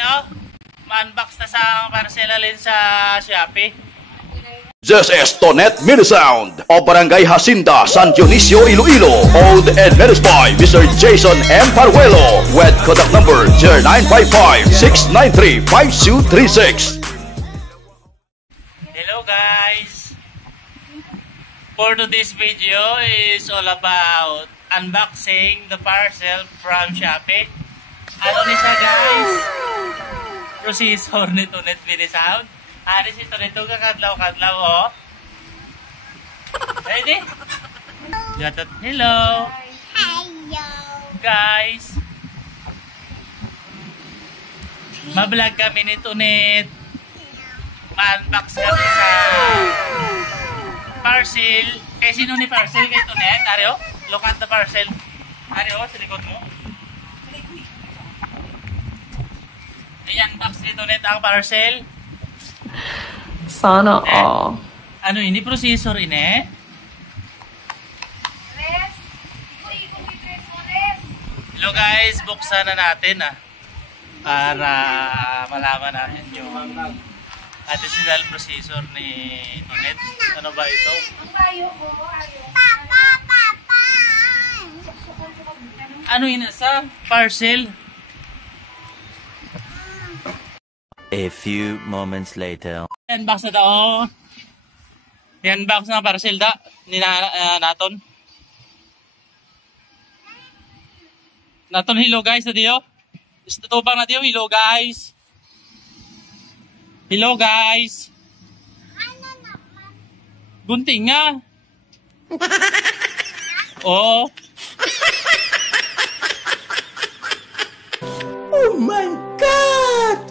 no? Ma-unbox na sa parcel alin sa Shopee. This is Tonet Minisound of Barangay Hacienda, San Dionisio, Iloilo. Owned and managed by Mr. Jason M. Paruelo with contact number 0955-693-5236. Hello guys! For today's video is all about unboxing the parcel from Shopee. Ano ni siya guys? Processor ni Tonet Minisound. Hari si Toneto kakadlaw-kadlaw oh. Ready? Hello! Hello! Guys! Ma-vlog kami ni Tonet. Ma-unbox kami sa parcel. Kaya sino ni parcel kay Tonet? Ario? Look at the parcel. Ario, sa likod mo. I-unbox ni Tonet ang parcel. Sana all. Ano ini processor ini? Hello guys, buksan na natin para malaman natin yung additional processor ni Tonet. Ano ba ito? Papa! Papa! Ano yun sa parcel? A few moments later. Unbox na daw. I-unbox na parcel da ni naton. Naton hello guys na diyo. Istutubang na diyo hello guys. Hello guys. Gunting nga. Oh. Oh my God!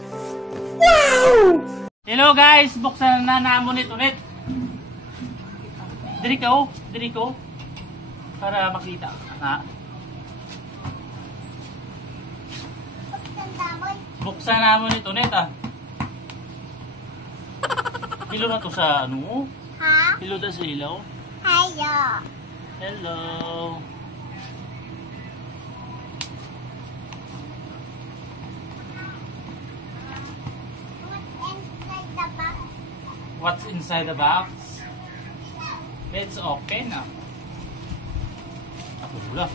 Wow! Hello guys, buksan na namon ni Tonet. Diri ko para makita ha. Buksan namon ni Tonet Hilo na to sa ano? Ha? Hilo na sa ilaw. Hello! Hello. What's inside the box? Let's open Ako wala.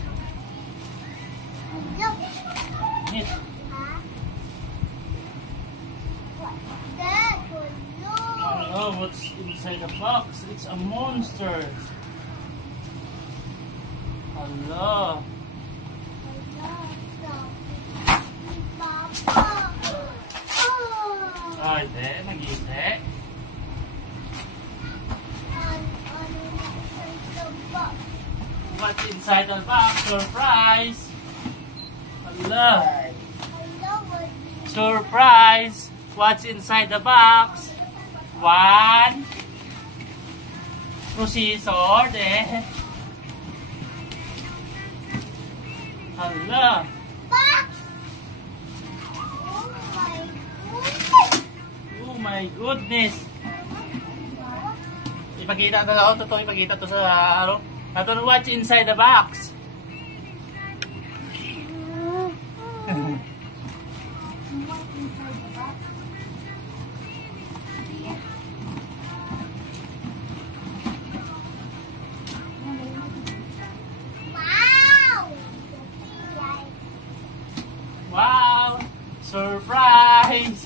Look! Yes. Ha? What's that? Oh, what's inside the box? It's a monster. Hello. Ay, nag-iite. What's inside the box? Surprise! Hello. Surprise! What's inside the box? One processor there. Hello. Oh my goodness. Ipakita na ako. Totoo ipakita to sa ano. Nato what's inside the box. Wow! Surprise!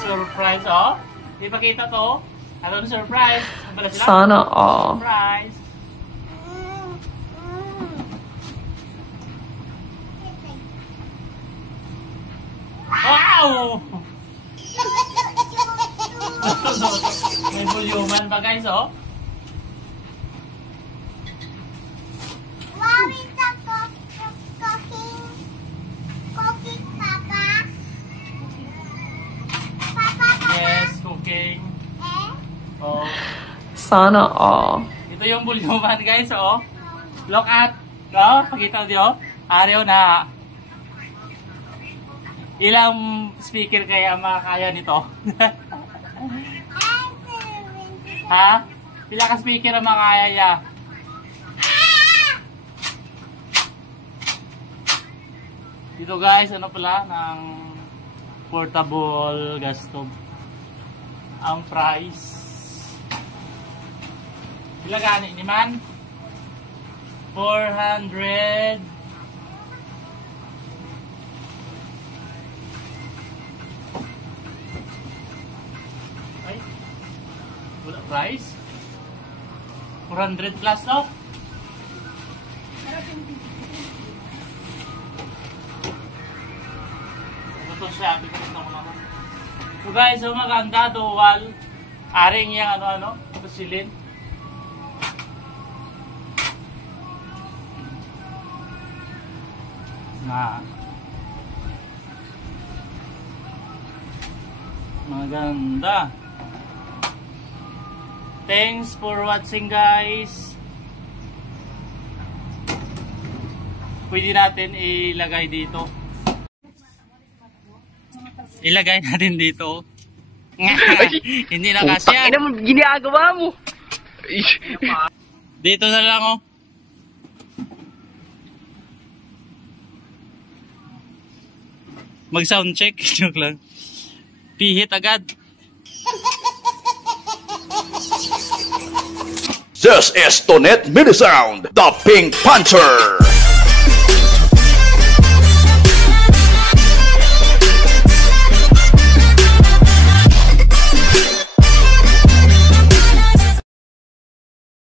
Surprise, oh. Ipakita to. Ano surprise? Sana all. Surprise! Wow! May voluman ba guys, oh? Wow, it's a cooking, Papa. Papa. Yes, cooking. Oh. Sana all. Ito yung voluman guys, oh. Look at, oh, pakita niyo. Araw na. Ilang speaker kaya makakaya nito? Ha? Pila ka speaker ang makakaya niya? Dito guys, ano pala, ng portable gas stove. Ang price. Pila gani ni man? 400. Ay. Wala price? 400 plus, no? Ito siya, bigyan ko naman. So guys, so maganda, dual. Aring yung ano-ano, pasilin. Na. Maganda. Thanks for watching guys. Pwede natin ilagay dito. Ilagay natin dito. Hindi na kasi yan. Ina mo ginagawa mo. Dito na lang oh. Mag sound check. Joke lang. Pihit agad. This is Tonet Mini Sound, the Pink Panther.